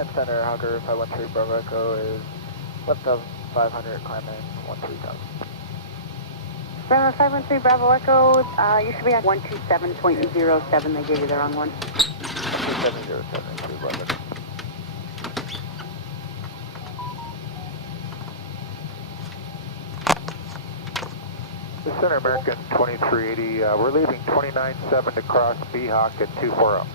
And center, Hawker 513 Bravo Echo is left of 500, climbing 13,000. Bravo 513 Bravo Echo, you should be on 127.07. They gave you the wrong one. 12707, 211. The Center American 2380, we're leaving 29.7 to cross B-Hawk at 240.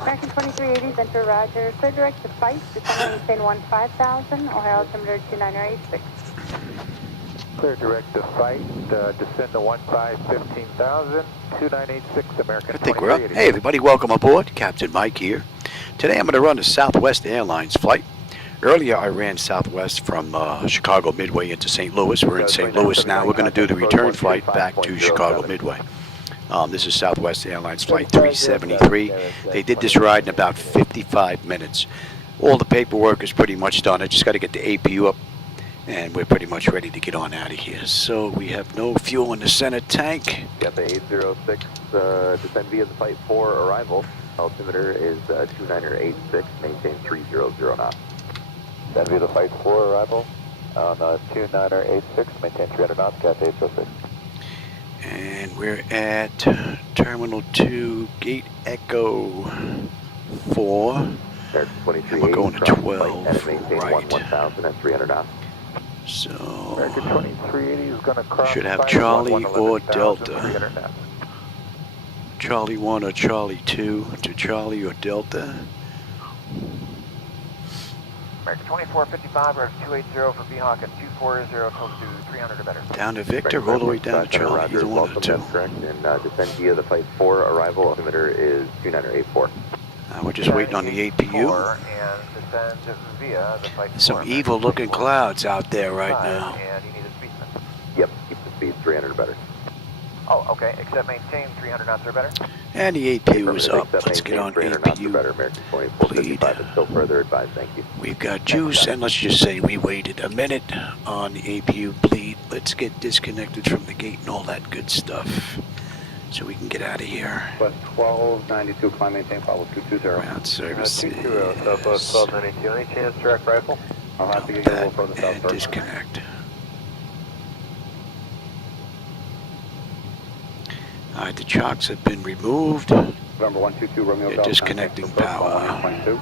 American 2380, Center Roger. Clear direct to Fife, descending maintain 15,000, Ohio altimeter 2986. Clear direct to Fight, descend to 15,000, 2986 American. I think we're up. Hey everybody, welcome aboard. Captain Mike here. Today I'm going to run the Southwest Airlines flight. Earlier I ran Southwest from Chicago Midway into St. Louis. We're in St. Louis now. We're going to do the return flight back to Chicago Midway. This is Southwest Airlines Flight 373. They did this ride in about 55 minutes. All the paperwork is pretty much done. I just got to get the APU up, and we're pretty much ready to get on out of here. So we have no fuel in the center tank. Got the 806, descend via the Flight 4 arrival. Altimeter is 2986, maintain 300 knots. Descend via the Flight 4 arrival on 2986, maintain 300 knots, got 806. And we're at Terminal 2, Gate Echo 4. And we're going to 12 right. 1,000 at 300 knots. So, American 2380 is going to cross. Should have Charlie or Delta. Charlie 1 or Charlie 2 to Charlie or Delta. American 2455, we're at 280 for B-Hawk at 240, close to 300 or better. Down to Victor, all the way down to Charlie, either one of the two. Correct, and descend via the Flight 4 arrival. Altimeter is 2984. We're just waiting on the APU. And descend via the Flight 4. Some evil looking clouds out there right now. And you need a speed limit. Yep, keep the speed 300 or better. Oh, okay, except maintain 300 knots or better. And the APU is up. Let's get on APU. Bleed. Still further advised, thank you. We've got juice, and let's just say we waited a minute on the APU bleed. Let's get disconnected from the gate and all that good stuff, so we can get out of here. West 1292, climb maintain, follow 220. Ground services. 220, Southwest 1292. Any chance direct rifle? I'll have to Dump get you a little that further south, and sir. disconnect. Alright, the chocks have been removed. November 122, Romeo They're Delta, disconnecting contact power. 122.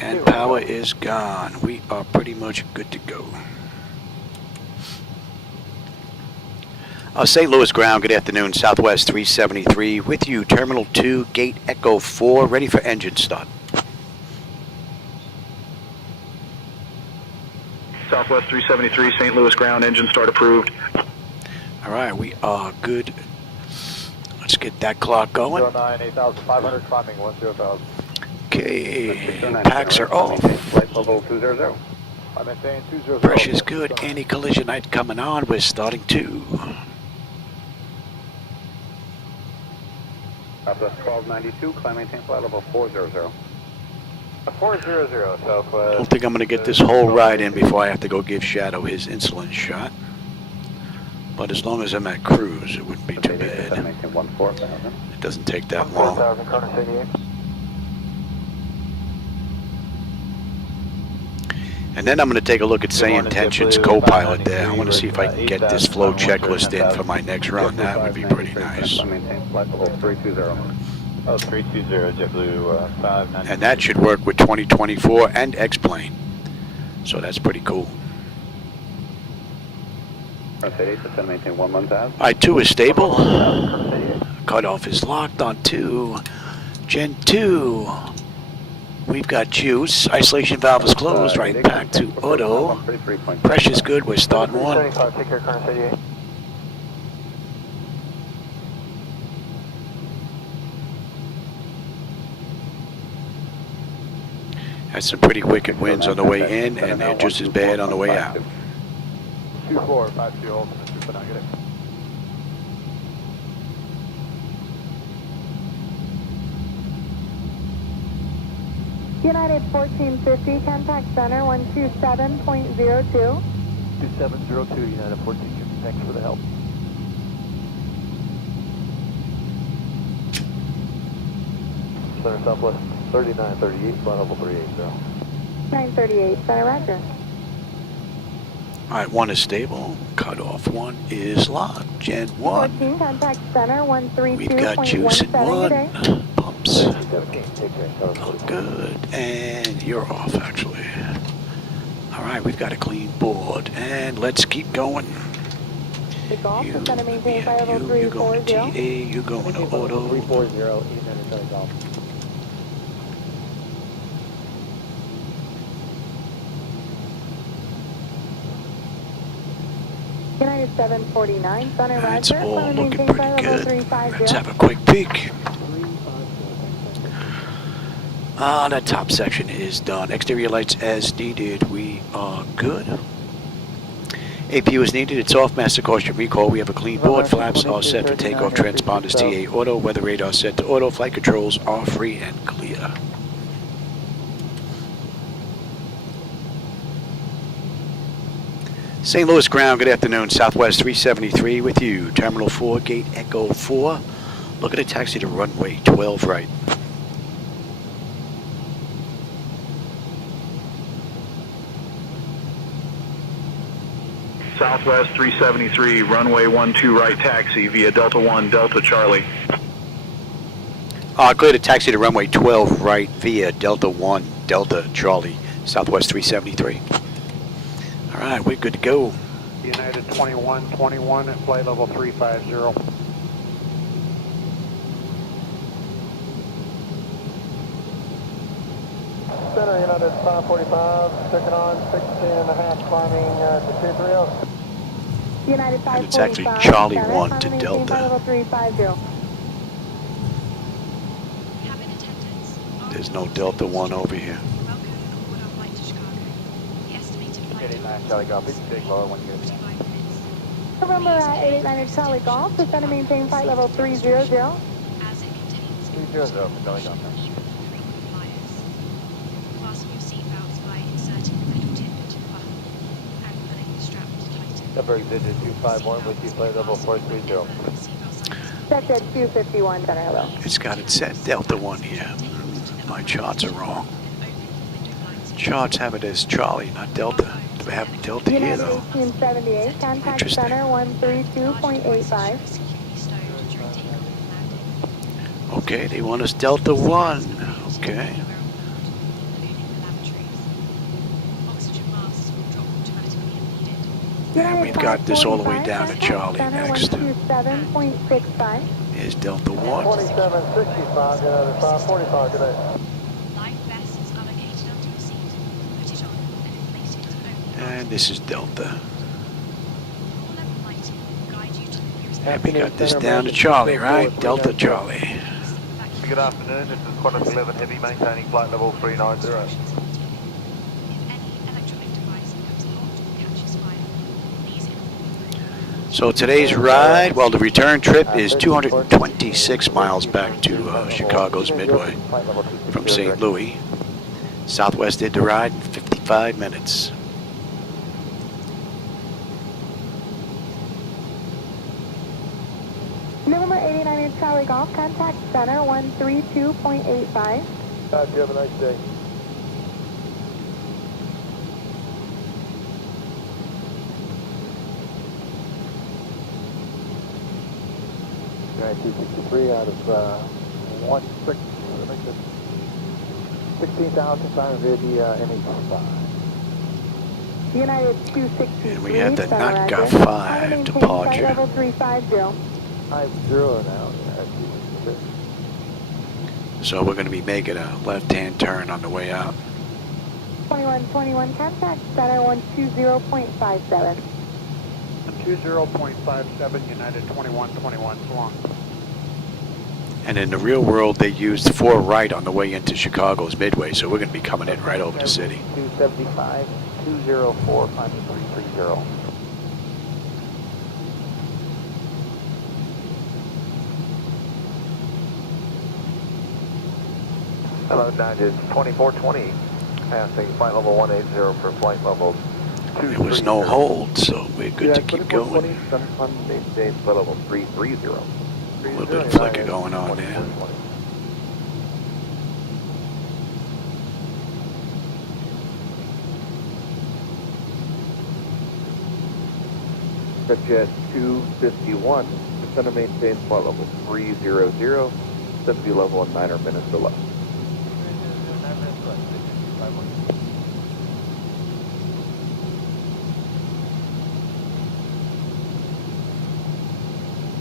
And power is gone. We are pretty much good to go. St. Louis ground, good afternoon. Southwest 373 with you. Terminal 2, Gate Echo 4, ready for engine start. Southwest 373, St. Louis ground, engine start approved. All right, we are good. Let's get that clock going. 09, 8,500, climbing 10,000. Okay, packs are off. Flight level 200. I maintain 200. Pressure is good. Anti-collision light coming on. We're starting 2. Southwest 1292, climb maintain flight level 400. 400, Southwest. I don't think I'm going to get this whole ride in before I have to go give Shadow his insulin shot. But as long as I'm at cruise, it wouldn't be too bad. It doesn't take that long. 4,000, Corner 88. And then I'm going to take a look at SayIntentions co-pilot there. I want to see if I can get this flow checklist in for my next run. That would be pretty nice. Oh, 320, JetBlue 590. And that should work with 2024 and X-Plane. So that's pretty cool. Alright, 2 is stable. Cutoff is locked on 2. Gen 2. We've got juice. Isolation valve is closed. Right back to auto. Pressure's good. We're starting 1. 375, take care, Corner 88. Had some pretty wicked winds on the way in, and they're just as bad on the way out. 2452, ultimate, super negative. United 1450, contact center 127.02. 2702, United 1450, thanks for the help. Center Southwest 3938, flight level 380. 938, center roger. All right, 1 is stable. Cutoff 1 is locked. Gen 1. 14, contact center We've got juice in 132.17 today. 1. Pumps. 17, take care. Oh, good. And you're off, actually. All right, we've got a clean board. And let's keep going. The Golf, You, center maintain yeah, flight level you're going to 340. TA, you're going to auto. 340, 800 Golf. United 749, center That's roger. all Center looking maintain pretty flight level good. 350. Let's have a quick peek. That top section is done. Exterior lights as needed. We are good. APU is needed. It's off. Master caution recall. We have a clean board. Flaps are set for takeoff. Transponders TA auto. Weather radar set to auto. Flight controls are free and clear. St. Louis ground. Good afternoon. Southwest 373 with you. Terminal 4, gate Echo 4. Looking to taxi to runway 12 right. Southwest 373, runway 12 right taxi via Delta 1, Delta Charlie. Clear to taxi to runway 12 right via Delta 1, Delta Charlie, Southwest 373. All right, we're good to go. United 2121 at flight level 350. Center United 545, checking on 16.5, climbing to 230. United And it's 545, actually Charlie center, 1 center to maintain Delta. flight level 350. Cabin attendants. There's no Delta 1 over here. Welcome aboard our flight to Chicago. The estimated flight time 89 Charlie Golf, it's big lower when you're 45 minutes. Remember at 889 Charlie Golf, the center maintain flight level 300. As it contains 300, Charlie Golf. frequent flyers. Fasten your seatbelts by inserting the middle tip into the button and pulling the strap tighter. Number digit 251 with you, flight level 430. Check at 251, center, hello. It's got it set Delta 1 here. My charts are wrong. Charts have it as Charlie, not Delta. Do I have Delta here United though? 1878, contact Interesting. center 132.85. Okay, they want us Delta 1. Okay. And we've got this all the way down to Charlie next. 127.65. Here's Delta 1. 2765, United 545 today. Life vests are located under your seat. Put it on and inflate it over. And this is Delta. Full level lighting will guide you to the nearest And we got this down to Charlie, right? Delta Charlie. Good afternoon, this is Qantas 11 Heavy, maintaining flight level 390. If any electronic device becomes hot or catches fire, please inform. So today's ride, well, the return trip is 226 miles back to Chicago's Midway from St. Louis. Southwest did the ride in 55 minutes. November 89 Charlie Golf, contact center 132.85. God, you have a nice day. United 263 out of 16,000 times via the NH5. United 263. And we had the center Notca roger. 5 Maintain flight departure. level 350. 50 now. So we're going to be making a left-hand turn on the way out. 2121, contact center 120.57. 20.57, United 2121, so long. And in the real world, they used 4 right on the way into Chicago's Midway, so we're going to be coming in right over the city. 275, 204, 5330. Hello, United 2420, passing flight level 180 for flight level 230. There was no hold, so we're good to keep going. Flight level 330. A little bit of flicker going on there. Jet 251, descend and maintain flight level 300, descend to level in 9 minutes or less.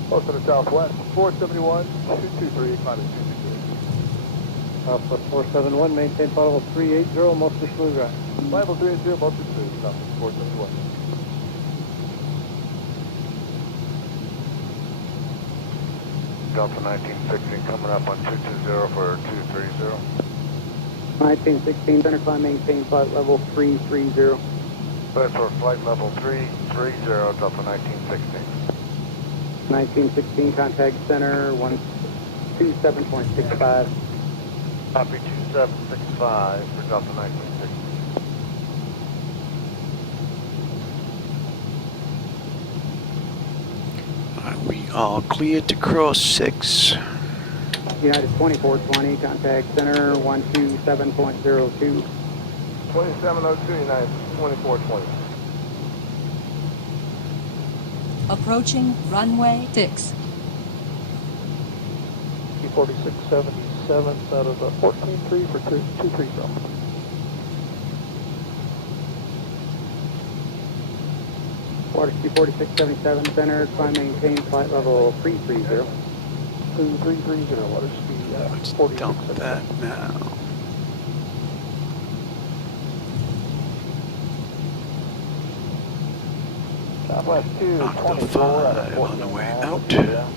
Close to the southwest, 471, 223, climbing 223. Alpha 471, maintain flight level 380, mostly smooth right. Flight level 380, mostly smooth, south 471. Delta 1916 coming up on 220 for 230. 1916, center climb, maintain flight level 330. That's for flight level 330, Delta 1916. 1916, contact center 127.65. Copy 2765 for Delta 1916. We are cleared to cross 6. United 2420, contact center 127.02. 2702, United 2420. Approaching runway 6. T4677 out of 14.3 for 230. Water T4677 center, climb maintain flight level 330. 330, water speed Let's 46. dump that now. Southwest Knock the 224 out of 5 on the way 14 out. Yeah.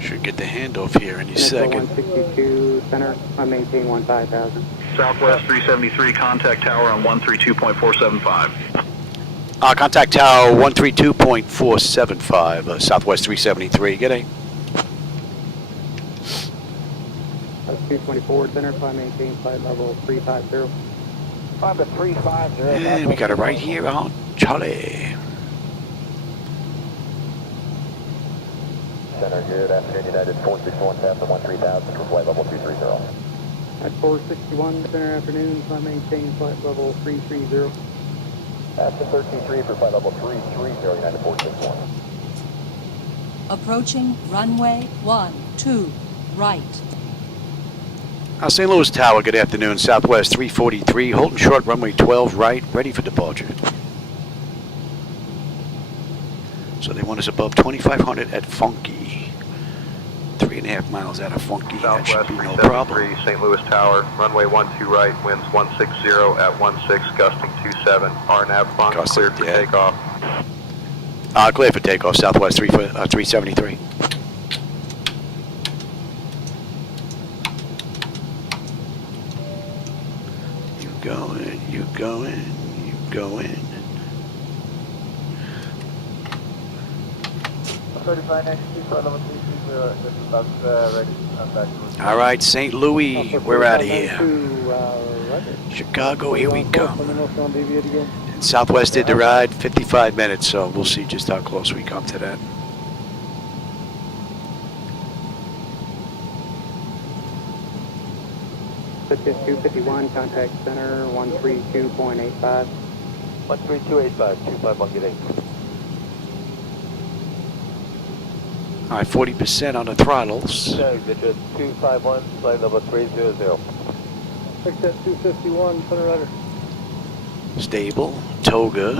Should get the handoff here any second. 162 center, climb maintain 15,000. Southwest 373, contact tower on 132.475. Contact tower 132.475, Southwest 373. Get a. That's 224 center, climb maintain flight level 350. Climb to 350. And we got it right here on Charlie. Center, good afternoon, United 461, tap for 13,000 for flight level 230. At 461 center afternoon, climb maintain flight level 330. After 13.3 for flight level 330, United 461. Approaching runway 12 right. St. Louis Tower, good afternoon. Southwest 343, holding short runway 12 right, ready for departure. So they want us above 2,500 at Funky. 3.5 miles out of Funky, that should Southwest be no problem. 373, St. Louis Tower, runway 12 right, winds 160 at 16, gusting 27. RNAV funds Gusting, cleared for yeah. takeoff. Clear for takeoff, Southwest 373. You going, you going, you going. 35 next to flight level 330. That's ready. Contact. All right, St. Louis, we're out of here. Chicago, here we come. And Southwest did the ride, 55 minutes, so we'll see just how close we come to that. Ticket 251, contact center 132.85. 13285, 251, get 8. All right, 40% on the throttles. Digit 251, flight level 300. Ticket 251, center rudder. Stable, Toga.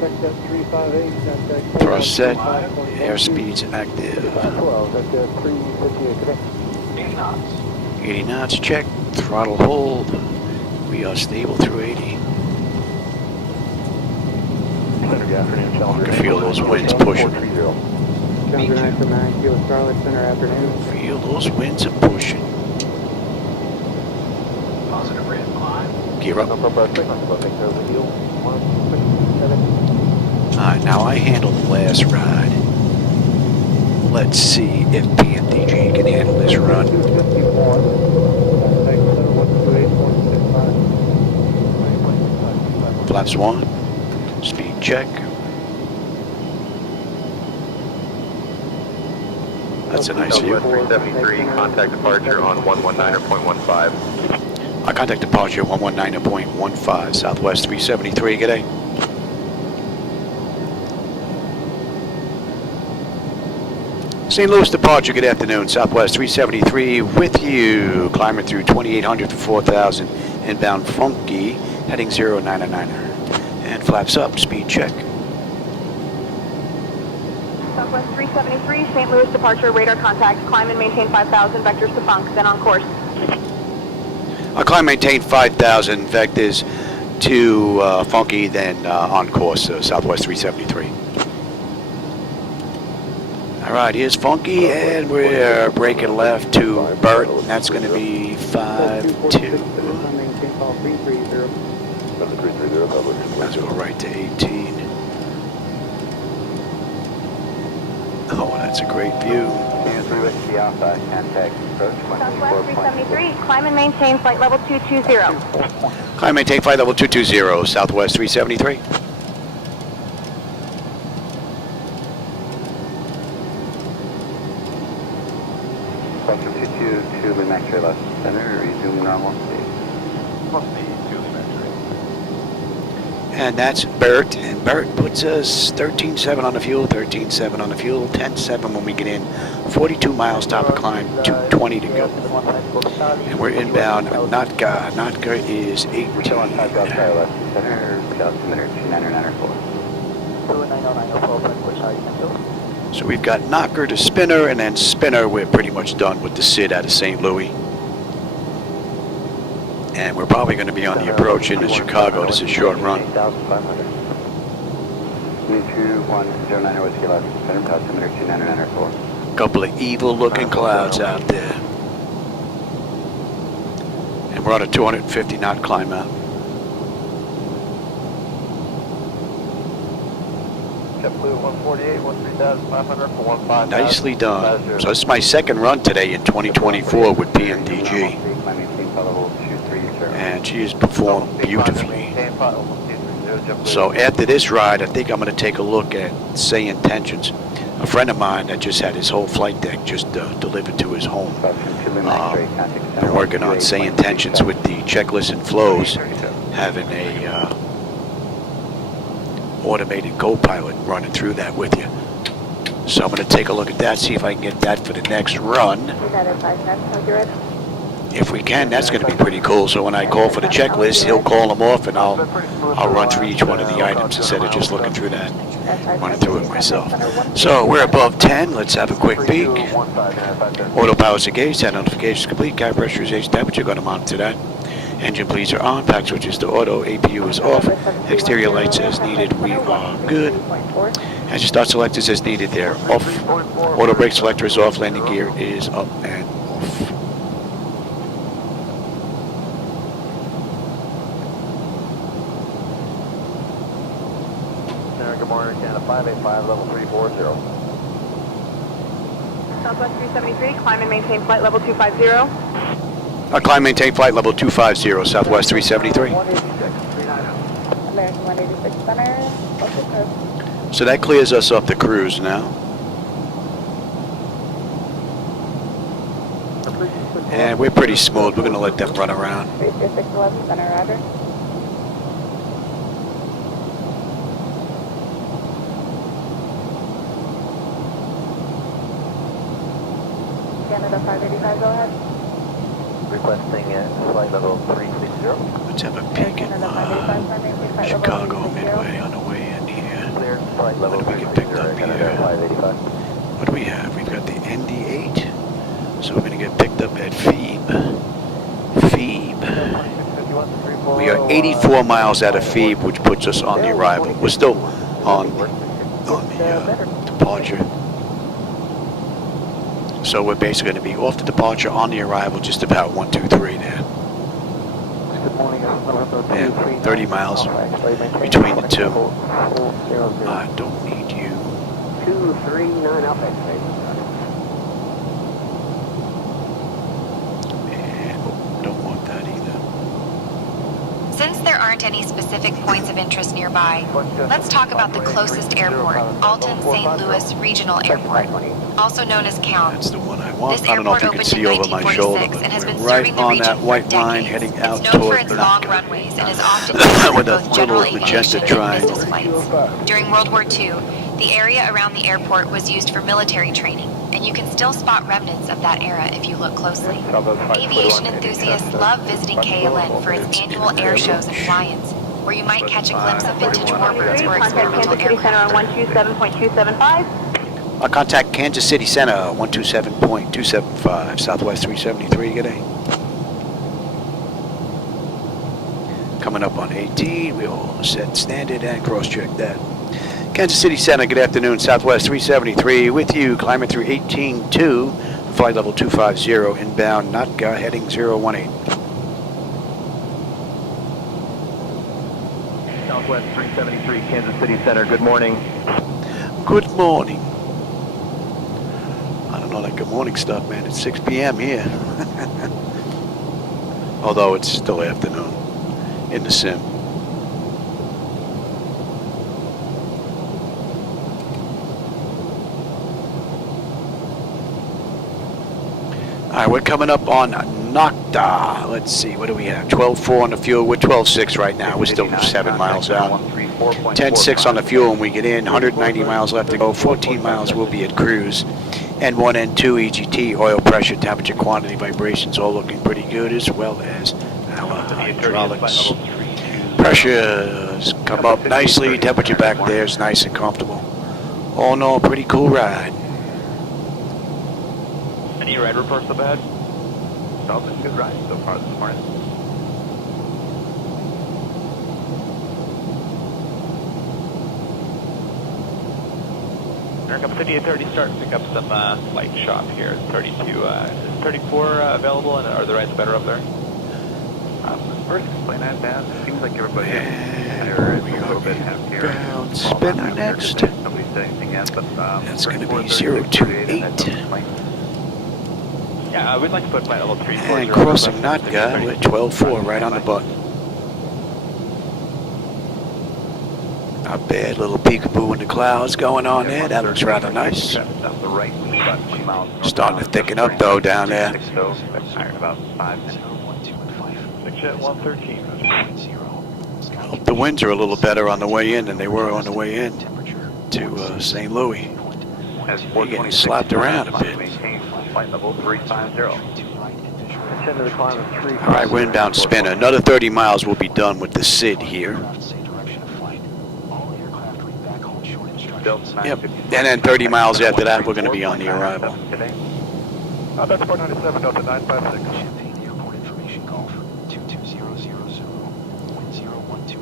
Ticket 358, contact Thrust set, airspeed's active. 12, that's 358 today. 80 knots, check. Throttle hold. We are stable through 80. I can feel those winds pushing. Challenger 9 Kilo Charlotte, center afternoon. Feel those winds are pushing. Positive rate of climb. Gear up. Alright, now I handled the last ride. Let's see if PMDG can handle this run. 251, contact center 128.65. Flaps 1. Speed check. That's a nice view. Southwest 373, contact departure on 119.15. Our contact departure 119.15, Southwest 373, g'day. St. Louis departure, good afternoon, Southwest 373 with you, climbing through 2800 to 4000, inbound funky, heading 099er, and flaps up, speed check. Southwest 373, St. Louis departure, radar contact, climb and maintain 5,000, vectors to funk, then on course. Our climb maintain 5,000 vectors to funky, then on course, Southwest 373. All right, here's funky, and we're breaking left to Bert, and that's going to be 5-2. Let's go right to 18. Oh, that's a great view. Southwest 373, climb and maintain flight level 220. Climb maintain flight level 220, Southwest 373. Vector 22 to Max Ray left center, resume normal speed. And that's Bert, and Bert puts us 13.7 on the fuel, 13.7 on the fuel, 10.7 when we get in, 42 miles top of climb, 220 to go. And we're inbound Notka. Notka is 18. So we've got knocker to spinner, and then spinner, we're pretty much done with the SID out of St. Louis. And we're probably going to be on the approach into Chicago. This is a short run. Couple of evil looking clouds out there. And we're on a 250 knot climb out. Nicely done. So this is my second run today in 2024 with PMDG. And she has performed beautifully. So after this ride, I think I'm going to take a look at SayIntentions. A friend of mine that just had his whole flight deck just delivered to his home. Been working on SayIntentions with the checklist and flows, having a automated co-pilot running through that with you. So I'm going to take a look at that, see if I can get that for the next run. If we can, that's going to be pretty cool. So when I call for the checklist, he'll call them off, and I'll run through each one of the items instead of just looking through that, running through it myself. So we're above 10. Let's have a quick peek. Autopilot's engaged. 10 notifications complete. Cabin pressurization temperature. Going to monitor that. Engine bleeds are on. Pack switches to auto. APU is off. Exterior lights as needed. We are good. Engine start selectors as needed. They're off. Auto brake selector is off. Landing gear is up and off. Good morning, Canada 585, level 340. Southwest 373, climb and maintain flight level 250. Climb maintain flight level 250, Southwest 373. American 186 center, So that clears us up the cruise now. And we're pretty smooth. We're going to let them run around. 33611 center, roger. Canada 585, go ahead. Requesting flight level 360. Let's have a peek at Chicago Midway on the way in here. Cleared flight level What do we get picked up here? 585. What do we have? We've got the ND8. So we're going to get picked up at Phoebe. We are 84 miles out of Phoebe, which puts us on the arrival. We're still on the departure. So we're basically going to be off the departure, on the arrival, just about 1, 2, 3 there. Yeah, 30 miles between the two. I don't need you. 239 Alpha. And don't want that either. Since there aren't any specific points of interest nearby, let's talk about the closest airport, Alton St. Louis Regional Airport, also known as CALM. That's the one I want. This I don't know if airport you can opened in see over my shoulder, 1946 and has but been we're right serving the on region that white for line decades. heading out It's known for toward its long Naka. runways and is often used for With a both general little magenta aviation and triangle. business flights. During World War II, the area around the airport was used for military training, and you can still spot remnants of that era if you look closely. Aviation enthusiasts love visiting KLN for its annual air shows and fly-ins, where you might catch a glimpse of vintage warbirds or experimental aircraft. Contact Kansas City Center on 127.275. Contact Kansas City Center, 127.275, Southwest 373, good day. Coming up on 18, we all set standard and cross-check that. Kansas City Center, good afternoon, Southwest 373 with you, climbing through 18.2, flight level 250, inbound Natka, heading 018. Southwest 373, Kansas City Center, good morning. Good morning. I don't know that good morning stuff, man. It's 6 p.m. here. Although it's still afternoon in the sim. All right, we're coming up on Nakta. Let's see, what do we have? 12.4 on the fuel. We're 12.6 right now. We're still 7 miles out. 10.6 on the fuel when we get in. 190 miles left to go. 14 miles will be at cruise. N1, N2, EGT, oil pressure, temperature, quantity, vibrations, all looking pretty good, as well as our hydraulics. Pressure's come up nicely. Temperature back there is nice and comfortable. All in all, pretty cool ride. Any ride reports up ahead? Sounds like a good ride so far this morning. Aircraft 5830, start and pick up some light shop here. 32, is 34 available, and are the rides better up there? First plane I've had, it seems like everybody is a little bit happier. Ground spinner next. Nobody's said anything yet, but That's going to be 028. Yeah, we'd like to put flight level 340. And crossing Natka, we're 12.4 right on the button. Not bad, little peekaboo in the clouds going on there. That looks rather nice. Starting to thicken up though down there. About 5 minutes. Jet 113. Hope the winds are a little better on the way in than they were on the way in to St. Louis. We're getting slapped around a bit. Flight level 350. All right, we're inbound spinner. Another 30 miles will be done with the SID here. Yep, and then 30 miles after that, we're going to be on the arrival. That's 497, Delta 956.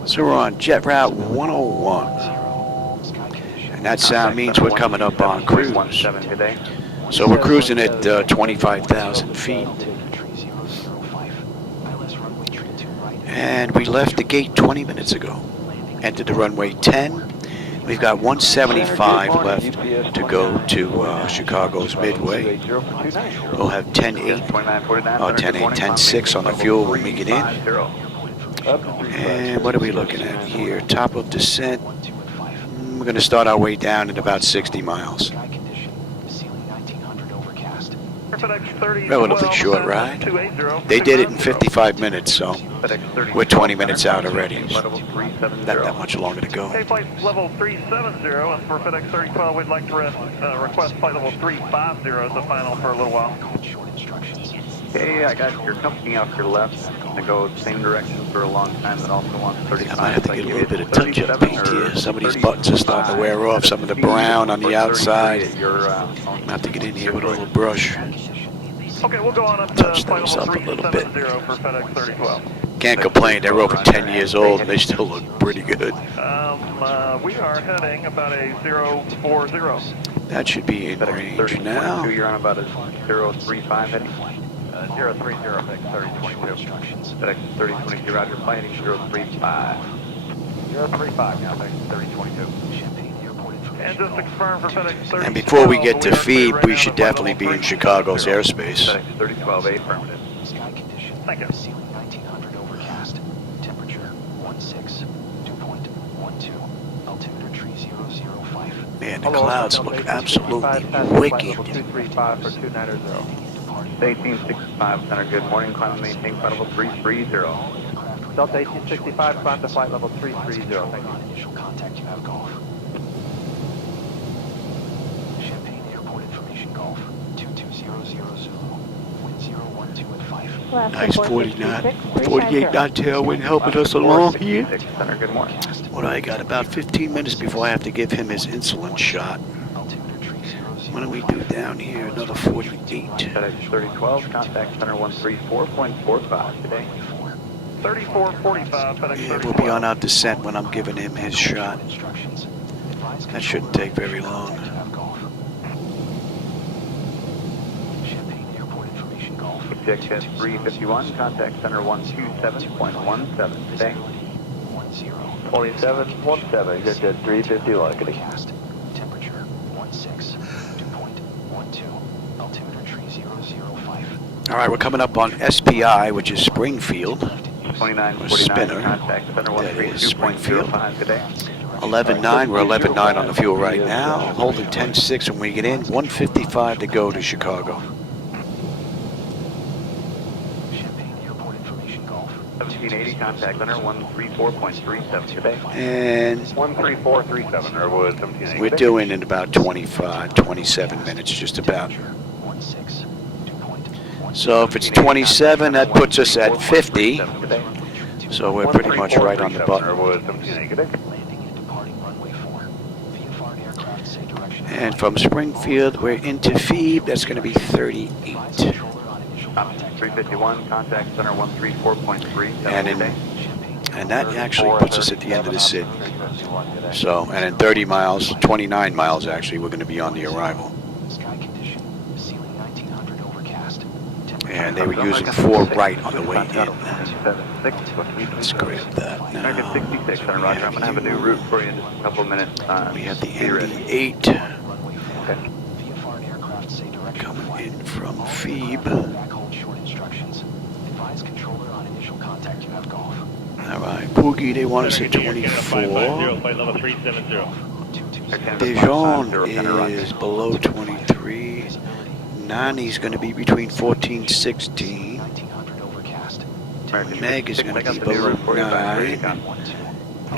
So we're on jet route 101. And that sound means we're coming up on cruise. So we're cruising at 25,000 feet. And we left the gate 20 minutes ago. Entered the runway 10. We've got 175 left to go to Chicago's Midway. We'll have 10.8, 10.6 on the fuel when we get in. And what are we looking at here? Top of descent. We're going to start our way down at about 60 miles. Relatively short ride. They did it in 55 minutes, so we're 20 minutes out already. Not that much longer to go. Okay, flight level 370, and for FedEx 3012, we'd like to request flight level 350 as the final for a little while. Okay, I got your company out your left to go the same direction for a long time that also wants 35. I might have to get a little bit of touch-up paint here. Some of these buttons are starting to wear off. Some of the brown on the outside. I have to get in here with a little brush. Okay, we'll go on up to Touch flight those level up a little bit. 370 for FedEx 3012. Can't complain. They're over 10 years old and they still look pretty good. We are heading about a 040. That should be in range now. You're on about a 035 heading. 030, FedEx 3022. FedEx 3022, roger, planning 035. 035 now, FedEx 3022. And just to confirm for FedEx 3012. And before we get to feed, we should definitely be in Chicago's airspace. FedEx 3012, affirmative. Thank you. Man, the clouds look absolutely wicked. 235 for 290. 1865 Center, good morning. Climb and maintain flight level 330. Delta 1865, climb to flight level 330. Thank you. Initial contact, you have Golf. Champaign Airport information, Golf. 2200 Zulu. Wind 012 at 5. Nice 49, 48 knot tailwind helping us along here. Center, good morning. What I got about 15 minutes before I have to give him his insulin shot. What do we do down here? Another 48. FedEx 3012, contact center 134.45 today. 3445, FedEx Yeah, we'll be on our descent when I'm giving him his shot. That shouldn't take very long. Object 351, contact center 127.17 today. 2717, good, 351, good. Temperature 16, dew point 12, altimeter 3005. All right, we're coming up on SPI, which is Springfield. 2949, Spinner. contact center That is Springfield. 132.05 today. 11.9, we're 11.9 on the fuel right now. Holding 10.6 when we get in. 1:55 to go to Chicago. 1780, contact center 134.37 today. And 13437, or was 1780. we're doing in about 25, 27 minutes, just about. So if it's 27, that puts us at 50. So we're pretty much right on the button. And from Springfield, we're into Phoebe. That's going to be 38. 351, contact center 134.3. And that actually puts us at the end of the SID. So, and in 30 miles, 29 miles actually, we're going to be on the arrival. And they were using 4 right on the way in. Let's grab that now. American 66, Center Roger. I'm going to have a new route for you in just a couple of minutes. We have the ND8 coming in from Phoebe. All right, Poogie, they want us at 24. Dijon is below 23. Nani's going to be between 14 and 16. Meg is going to be below 9.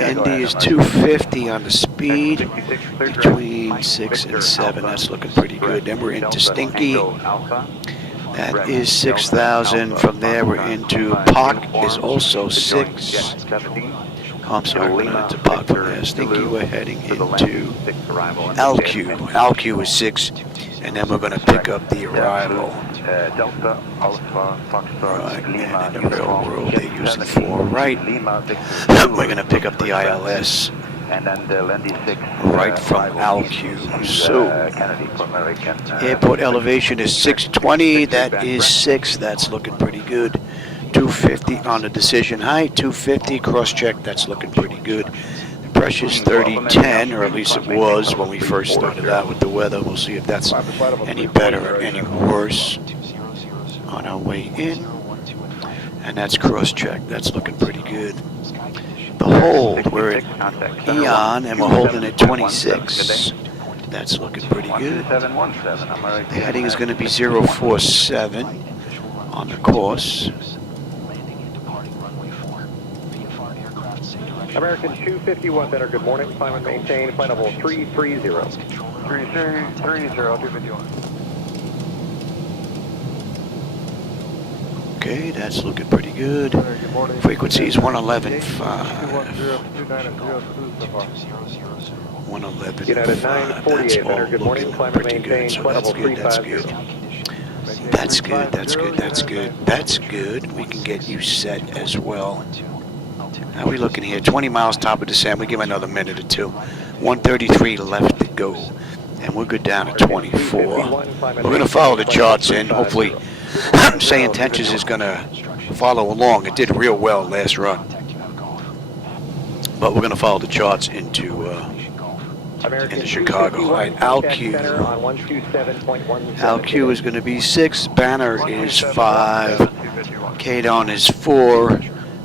Indy is 250 on the speed, between 6 and 7. That's looking pretty good. Then we're into Stinky. That is 6,000. From there, we're into Park is also 6. I'm sorry, we're not into Park from there. Stinky, we're heading into LQ. LQ is 6. And then we're going to pick up the arrival. Delta, Alpha, Foxtrot, Right, Lima, and in the real world, they're using 4 right. We're going to pick up the ILS. And then the Landy 6. Right from LQ. So, airport elevation is 620. That is 6. That's looking pretty good. 250 on the decision height. 250 cross check. That's looking pretty good. Pressure's 3010, or at least it was when we first started out with the weather. We'll see if that's any better or any worse on our way in. And that's cross-check. That's looking pretty good. The hold, we're at Eon, and we're holding at 26. That's looking pretty good. The heading is going to be 047 on the course. American 251 Center, good morning. Climb and maintain flight level 330. 330, 251. Okay, that's looking pretty good. Frequency is 111.5. 111.5. United 948 Center, good morning. Climb and maintain flight level 350. That's good, that's good, that's good, that's good. We can get you set as well. How are we looking here? 20 miles top of descent. We give another minute or two. 133 left to go. And we're good down at 24. We're going to follow the charts in. Hopefully, SayIntentions is going to follow along. It did real well last run. But we're going to follow the charts into Chicago. All right, LQ. LQ is going to be 6. Banner is 5. KDON is 4.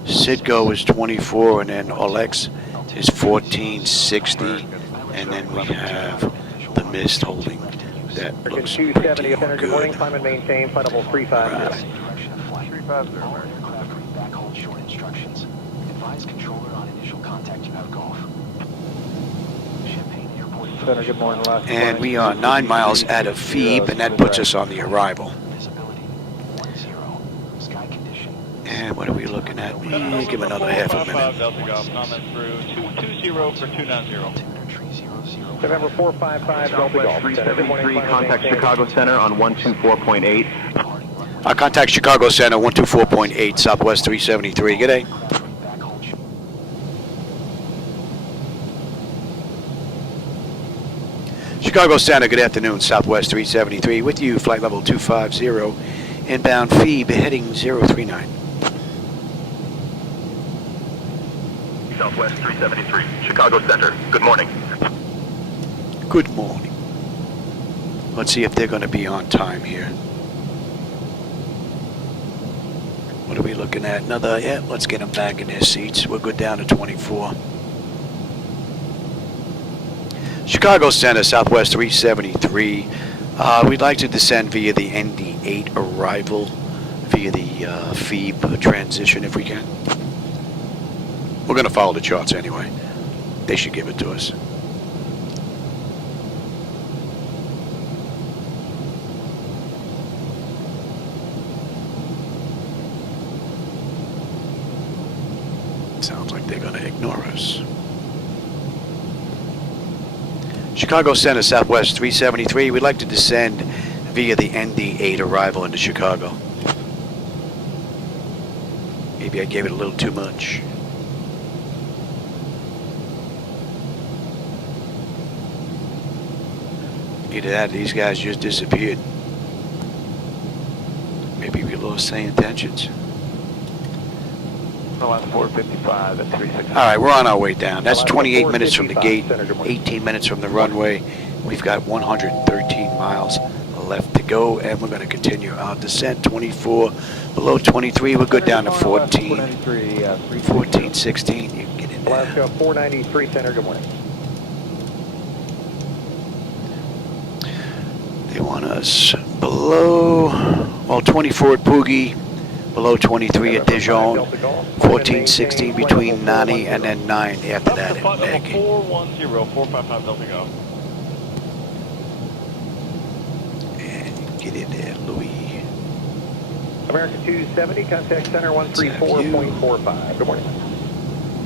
Citgo is 24, and then Olex is 1460, and then we have the mist holding. That looks pretty Center, good morning, good. climb and maintain, flight level 350. 350, American. Backhold short instructions. Advise controller on initial contact, you have golf. Champaign Airport. Center, good morning, last And we are 9 miles out of Phoebe, and that puts us on the arrival. Visibility 10. Sky condition. And what are we looking at? Give another half a minute. Delta Golf, comment through 220 for 290. November 455, Delta Golf. 373, contact Chicago Center on 124.8. Contact Chicago Center, 124.8, Southwest 373. Good day. Chicago Center, good afternoon, Southwest 373. With you, flight level 250, inbound Phoebe, heading 039. Southwest 373, Chicago Center. Good morning. Good morning. Let's see if they're going to be on time here. What are we looking at? Another, yeah, let's get them back in their seats. We'll go down to 24. Chicago Center, Southwest 373. We'd like to descend via the ND8 arrival, via the Phoebe transition if we can. We're going to follow the charts anyway. They should give it to us. Sounds like they're going to ignore us. Chicago Center, Southwest 373. We'd like to descend via the ND8 arrival into Chicago. Maybe I gave it a little too much. Either that or these guys just disappeared. Maybe we lost SayIntentions. No, on 455 at 360. All right, we're on our way down. That's 28 minutes from the gate, 18 minutes from the runway. We've got 113 miles left to go, and we're going to continue our descent. 24 below 23. We're good down to 14. 14, 16. You can get in there. Alaska 493, Center, good morning. They want us below, well, 24 at Poogie, below 23 at Dijon, 14, 16 between Nani and then 9 after that at Meg. 410, 455 Delta Golf. And get in there, Louis. American 270, contact Center 134.45. Good morning.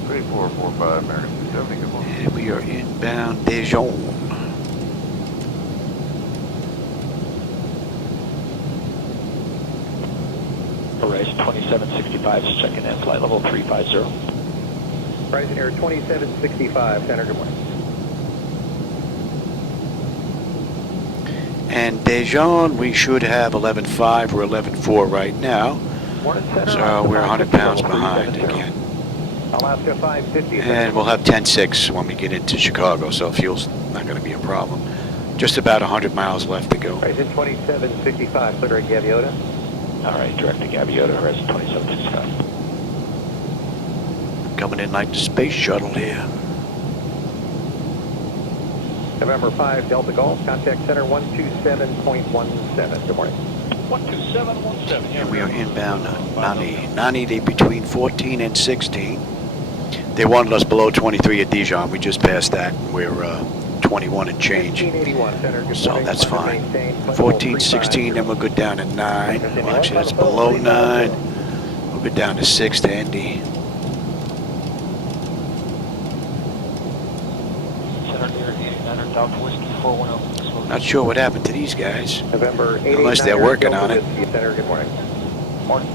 3445, American 270. Good morning. And we are inbound Dijon. Horizon 2765 is checking in, flight level 350. Horizon Air 2765, Center, good morning. And Dijon, we should have 11.5 or 11.4 right now. Morning, Center. So we're 100 pounds behind again. Alaska 550. And we'll have 10.6 when we get into Chicago, so fuel's not going to be a problem. Just about 100 miles left to go. Horizon 2765, clear at Gaviota. All right, direct to Gaviota, Horizon 2765. Coming in like the space shuttle here. November 5, Delta Golf, contact Center 127.17. Good morning. 12717. And we are inbound Nani. Nani, they between 14 and 16. They wanted us below 23 at Dijon. We just passed that. We're 21 and change. 1581, Center, good So morning. that's fine. 14, 16, then we'll go down to 9. Well, actually, that's below 9. We'll go down to 6 to Indy. Not sure what happened to these guys. November 8, Unless they're working on it. Center, good morning. Morning.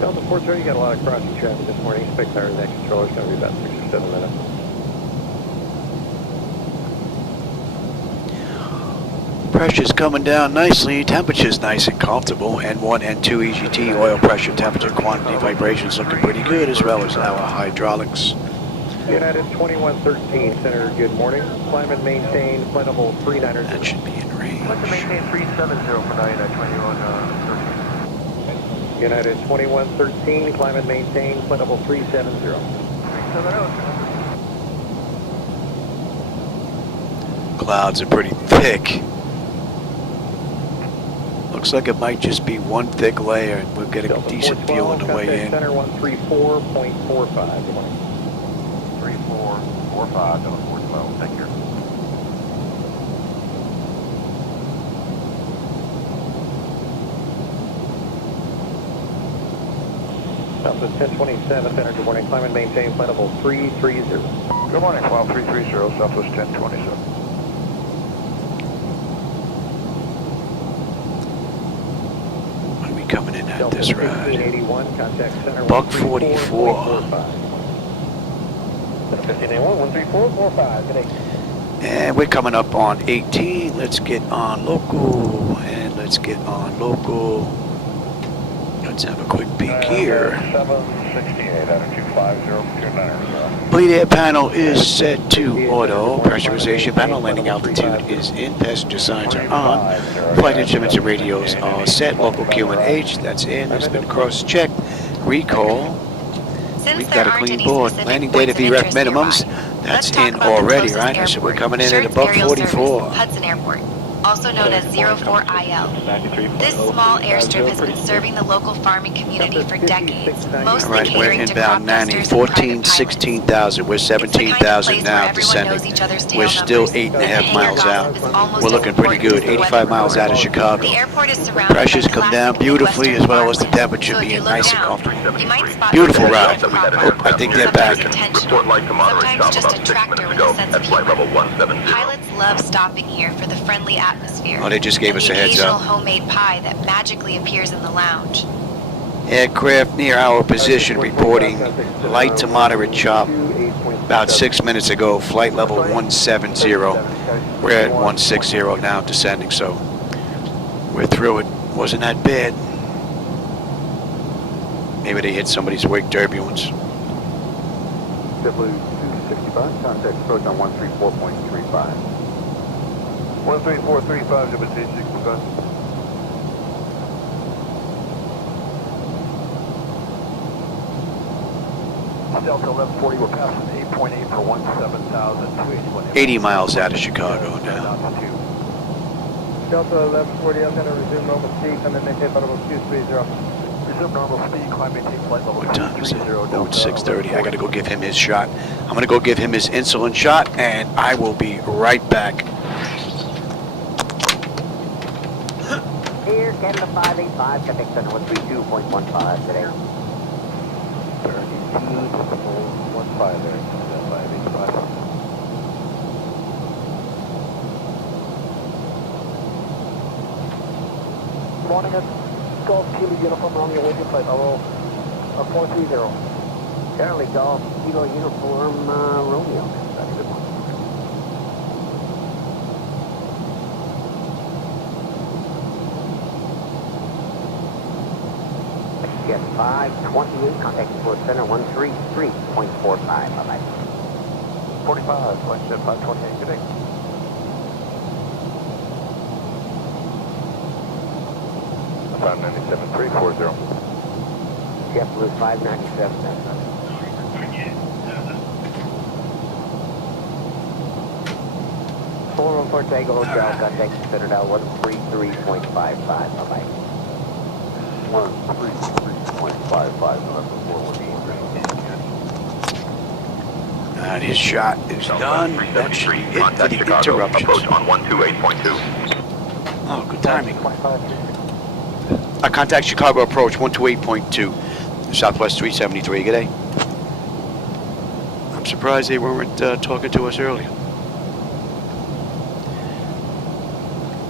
Delta 430, you got a lot of crossing traffic this morning. Expect our next control is going to be about 6 or 7 minutes. Pressure's coming down nicely. Temperature's nice and comfortable. N1, N2, EGT, oil pressure, temperature, quantity, vibrations looking pretty good, as well as our hydraulics. United 2113 Center, good morning. Climb and maintain flight level 39er. That should be in range. Climb and maintain 370 for now, United 2113. United 2113, climb and maintain flight level 370. 370. Clouds are pretty thick. Looks like it might just be one thick layer, and we'll get a decent view on the way in. Center 134.45. Good morning. 3445, Delta 412. Thank you. Southwest 1027, Center, good morning. Climb and maintain flight level 330. Good morning, flight 330, Southwest 1027. Coming in at Delta this ride. 1581, contact center. Buck 44. 1581, 13445, good day. And we're coming up on 18. Let's get on local. And let's get on local. Let's have a quick peek here. 768 out of 250, Bleed air panel is set to auto. Pressurization panel. Landing altitude is in. Passenger signs are on. Flight instruments and radios are set. Local QNH, that's in. Has been cross-checked. Recall. We've got a clean board. Landing data VREF minimums. That's in already, right? So we're coming in at above 44. Hudson Airport, also known as 04IL. This small airstrip has been serving the local farming community for decades, mostly All right, we're catering to inbound crop 90, dusters and 14, private 16,000. We're 17,000 now descending. We're still 8.5 miles out. We're looking pretty good. 85 miles out of Chicago. The airport is surrounded Pressures by come down classic beautifully, as Midwestern well as the farmland. temperature So if you being look nice and down, comfortable. you might spot Beautiful some ride. crop I think they're Sometimes back. intentional, sometimes just a tractor with a sense of humor. Pilots love stopping here for the friendly atmosphere. Oh, they just gave us a heads occasional up. homemade pie that magically appears in the lounge. Aircraft near our position reporting light to moderate chop. About 6 minutes ago, flight level 170. We're at 160 now, descending, so we're through it. Wasn't that bad. Maybe they hit somebody's wake turbulence. W265, contact approach on 134.35. 13435, W265. Delta 1140, we're passing 8.8 for 17,000. 80 miles out of Chicago now. Delta 1140, I'm going to resume normal speed, come in maintain flight level 230. Resume normal speed, climb maintain flight level 230. What time is it? Oh, it's 6:30. I gotta go give him his shot. I'm gonna go give him his insulin shot, and I will be right back. Here, Canada 585, contact center 132.15 today. 32.15 there, 585. Morning, it's Golf Kilo Uniform Romeo waiting flight level 430. Charlie Golf Kilo Uniform Romeo. That's good one. Jet 528, contact support center 133.45. Bye-bye. 45, flight jet 528, good day. Time 97.340. JetBlue 597, that's right. Fort Tago Hotel, contact center now 133.55. Bye-bye. 133.55, November 418. His shot is done. That should be it for the interruptions. Approach on 128.2. Oh, good timing. Contact Chicago approach 128.2. Southwest 373. Good day. I'm surprised they weren't talking to us earlier.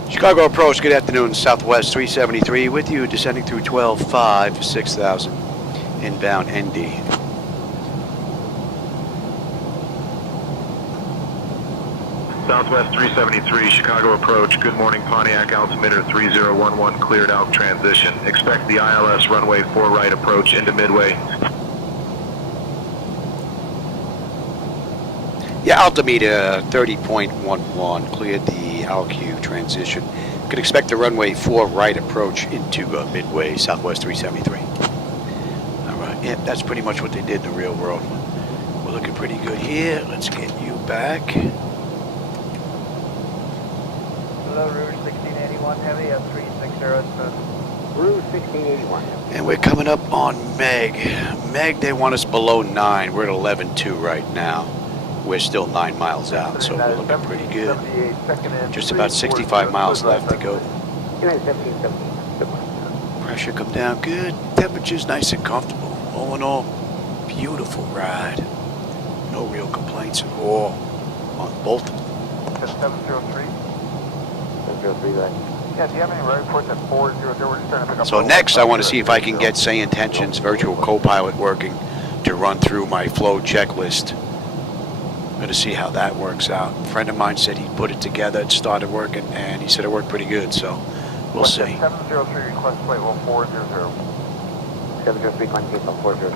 Chicago approach, good afternoon. Southwest 373 with you, descending through 12.5, 6,000. Inbound ND. Southwest 373, Chicago approach. Good morning, Pontiac altimeter 3011, cleared out transition. Expect the ILS runway 4 right approach into Midway. Yeah, altimeter 30.11, cleared the LQ transition. Could expect the runway 4 right approach into Midway, Southwest 373. All right, yep, that's pretty much what they did in the real world. We're looking pretty good here. Let's get you back. Hello, Rouge 1681 Heavy, F360. Rouge 1681. And we're coming up on Meg. Meg, they want us below 9. We're at 11.2 right now. We're still 9 miles out, so we're looking pretty good. Just about 65 miles left to go. United 1717. Pressure come down good. Temperature's nice and comfortable. All in all, beautiful ride. No real complaints at all on both of them. 703. 703, right. Yeah, do you have any road reports at 400? We're just trying to pick up. So next, I want to see if I can get SayIntentions virtual co-pilot working to run through my flow checklist. Going to see how that works out. A friend of mine said he put it together, it started working, and he said it worked pretty good, so we'll see. 703 request flight level 400. 703 climb gate on 400.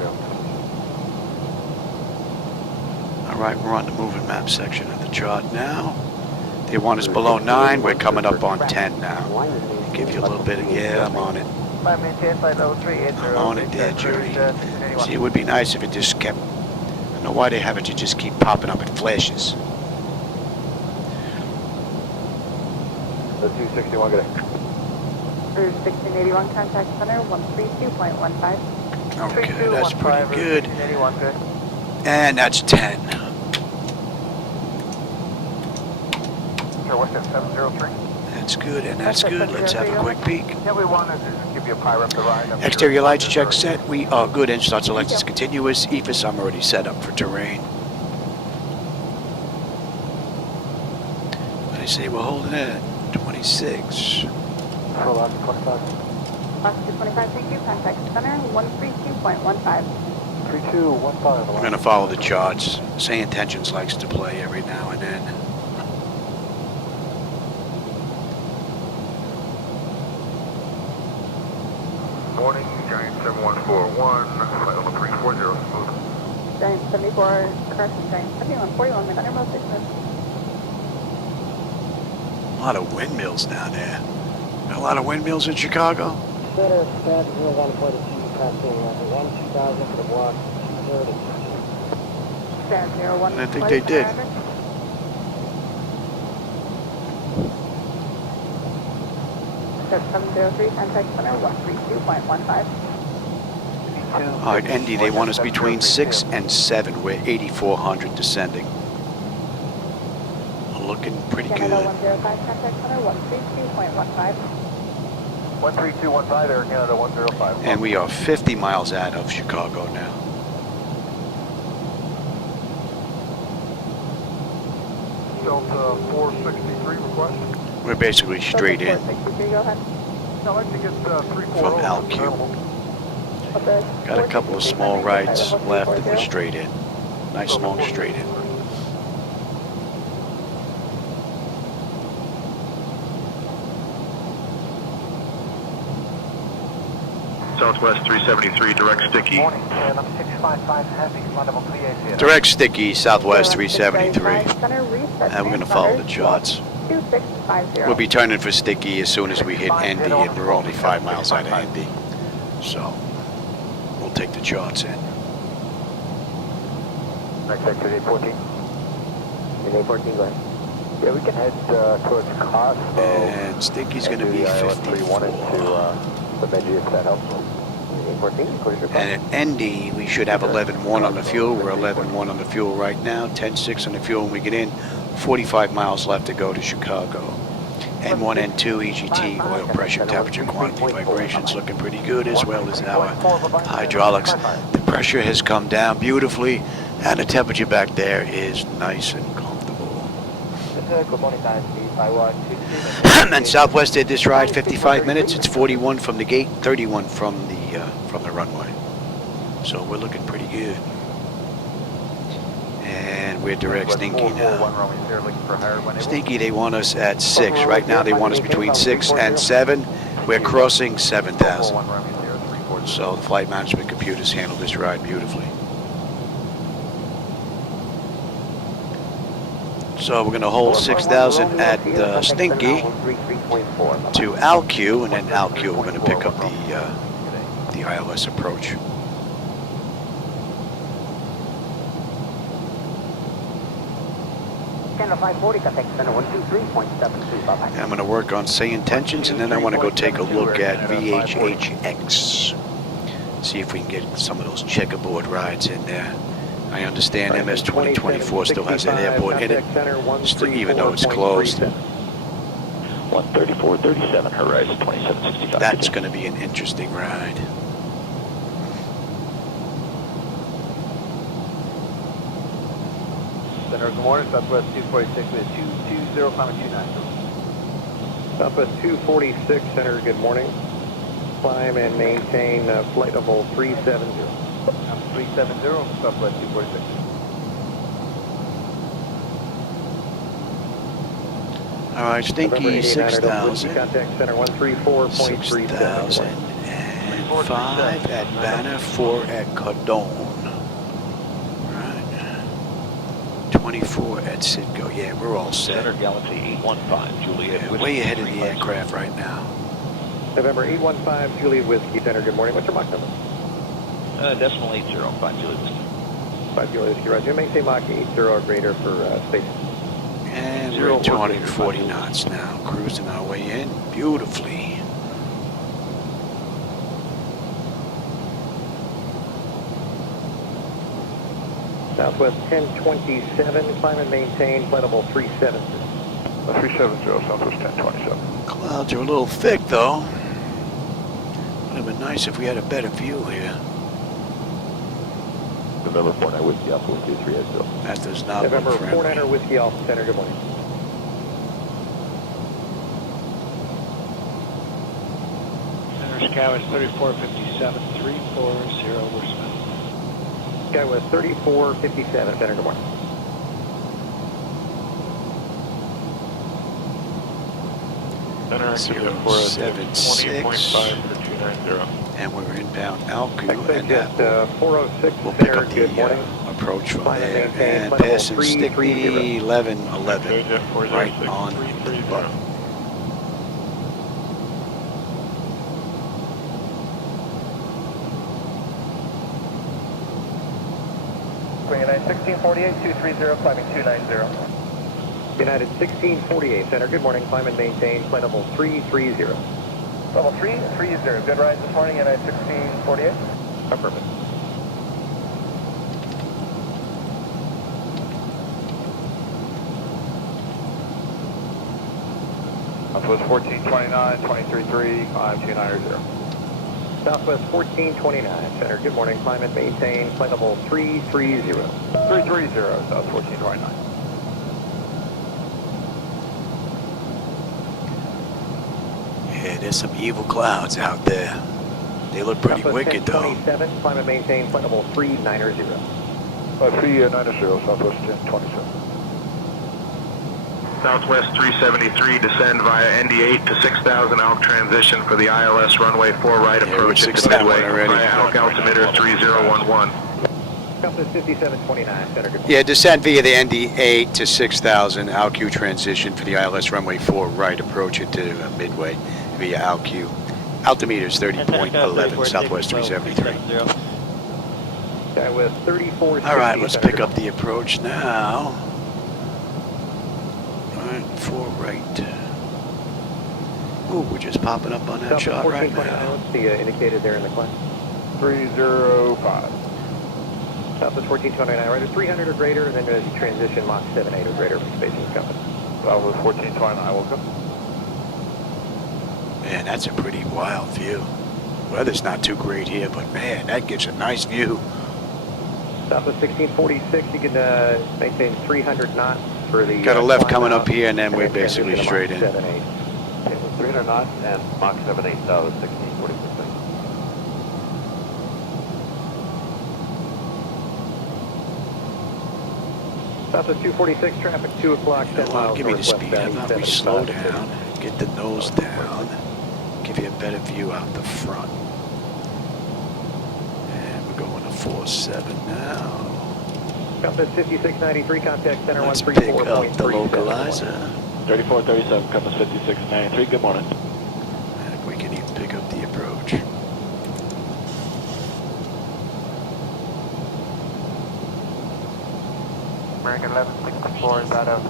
All right, we're on the moving map section of the chart now. They want us below 9. We're coming up on 10 now. Give you a little bit of, yeah, I'm on it. I'm on it there, Judy. See, it would be nice if it just kept, I don't know why they have it to just keep popping up in flashes. The 261, good day. Rouge 1681, contact center 132.15. Okay, that's pretty good. 1681, good. And that's 10. Sure, what's that, 703? That's good, and that's good. Let's have a quick peek. Yeah, we wanted to just give you a pirate to ride. Exterior lights check set. We are good. Install select is continuous. EFIS, I'm already set up for terrain. I say we're holding at 26. Full out to 25. Oscar 25, thank you. Contact center 132.15. 3215. We're going to follow the charts. SayIntentions likes to play every now and then. Morning, Giant 7141, flight level 340, smooth. Giant 74, correction, Giant 7141, with undermost distance. A lot of windmills down there. Got a lot of windmills in Chicago. Center, stat 0142, passing 12000 for the block, 230. Stand 01. I think they did. Step 703, contact center 132.15. All right, ND, they want us between 6 and 7. We're 8,400 descending. Looking pretty Canada good. 105, contact center 132.15. 13215, Air Canada 105. And we are 50 miles out of Chicago now. Delta 463 request. We're basically straight in 463, go ahead. I'd like to get 340. from LQ. Got a couple of small rights left and we're straight in. Nice long straight in. Southwest 373, direct sticky. Morning, and I'm 655 Heavy, flight level 380. Direct sticky, Southwest 373. Center reset. And we're going to follow the charts. 2650. We'll be turning for sticky as soon as we hit ND, and we're only 5 miles out of ND. So we'll take the charts in. Next sector 814. In 814, go ahead. Yeah, we can head towards Costco. And sticky's going to be 54. The Bemidji, if that helps. 814, close your And at ND, we should have 11.1 on the fuel. We're 11.1 on the fuel right now, 10.6 on the fuel when we get in. 45 miles left to go to Chicago. N1, N2, EGT, oil pressure, temperature, quantity, vibrations looking pretty good, as well as our hydraulics. The pressure has come down beautifully, and the temperature back there is nice and comfortable. Good morning, guys. And Southwest did this ride 55 minutes. It's 41 from the gate, 31 from the runway. So we're looking pretty good. And we're direct Stinky now. Stinky, they want us at 6. Right now they want us between 6 and 7. We're crossing 7,000. So the flight management computers handle this ride beautifully. So we're going to hold 6,000 at Stinky to ALQ, and then ALQ we're going to pick up the ILS approach. I'm going to work on SayIntentions, and then I want to go take a look at VHHX. See if we can get some of those checkerboard rides in there. I understand MS 2024 still has an airport in it, still, even though it's closed. 134.37, horizon 2765. That's going to be an interesting ride. Center, good morning, Southwest 246 with 220, climate 290. Southwest 246, Center, good morning. Climb and maintain flight level 370. 370, Southwest 246. All right, Stinky 6,000. Contact center 134.37. 6,005 at Banner, 4 at Cardone. 24 at Citgo. Yeah, we're all set. Center Galaxy 815, Juliet. Yeah, way ahead of the aircraft right now. November 815, Juliet Whiskey Center. Good morning. What's your Mach number? Decimal 805, Juliet Whiskey. 5 Juliet Whiskey, Roger. Maintain Mach 80 or greater for space. And we're at 240 knots now, cruising our way in beautifully. Southwest 1027, climb and maintain flight level 370. 370, Southwest 1027. Clouds are a little thick though. Would have been nice if we had a better view here. November 49 Whiskey Alpha 12380. That does not November look friendly. 49er Whiskey Alpha Center, good morning. Center Skywest 3457, 340, we're Smith. Skywest 3457, Center, good morning. Center, 076. for 290. And we're inbound Alku, and Jet 406, we'll pick Center, up good the morning. approach from Climb and there, maintain and flight level passing Sticky 330. 1111 right on the button. United 1648, 230, climbing 290. United 1648, Center, good morning. Climb and maintain flight level 330. Level 330, good ride this morning, United 1648. Affirmative. Southwest 1429, 233, climb 290. Southwest 1429, Center, good morning. Climb and maintain flight level 330. 330, South 1429. Yeah, there's some evil clouds out there. They look pretty wicked though. 1027, climb and maintain flight level 390. 390, Southwest 1027. Southwest 373, descend via ND8 to 6,000 ALK transition for the ILS runway 4 right approach into 6,000 Midway already. via ALK altimeter 3011. Southwest 5729, Center, good morning. Yeah, descent via the ND8 to 6,000 ALQ transition for the ILS runway 4 right approach into Midway via ALQ. Altimeter is 30.11, Southwest 373. Skywest 3460. All right, let's Center, pick up the approach now. All right, 4 right. Ooh, we're just popping up on that shot right now. What's the indicated there in the climb? 305. Southwest 1429, right at 300 or greater, and then as you transition Mach 78 or greater for spacing compass. Southwest 1429, welcome. Man, that's a pretty wild view. Weather's not too great here, but man, that gives a nice view. Southwest 1646, you can maintain 300 knots for the... Got a left coming climb up here, and then we're transition basically to straight in. Mach 78. 300 knots and Mach 78, Southwest 1646. Southwest 246, traffic 2 o'clock, 10 miles Give me the northwest speed. How about we slow down, get the nose down, give you a better view out the front. And we're going to 47 now. Compass 5693, contact center Let's pick up the 134.3. localizer. 3437, Compass 5693, good morning. And we can even pick up the approach. American 1164 is out of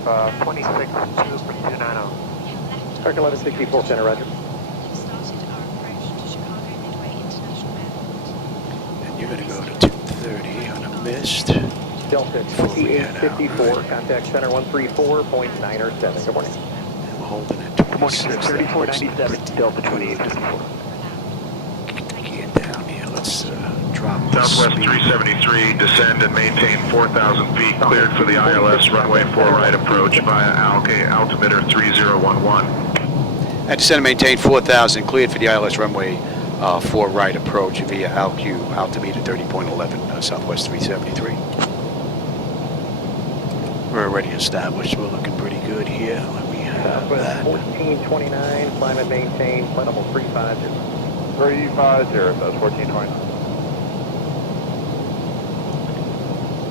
26-2 for 290. American 1164, center, roger. We've started our approach to Chicago Midway International Airport. And you're going to go to 230 on a missed. Delta 2854, contact center 134.907. Good morning. And we're holding at 26. 3497, Delta 2854. Get down here. Let's drop this Southwest speed. 373, descend and maintain 4,000 feet, cleared for the ILS runway 4 right approach via altimeter 3011. At descend and maintain 4,000, cleared for the ILS runway 4 right approach via altimeter 30.11, Southwest 373. We're already established. We're looking pretty good here. Let me have that. 1429, climb and maintain, flight level 350. 350, that's 1420.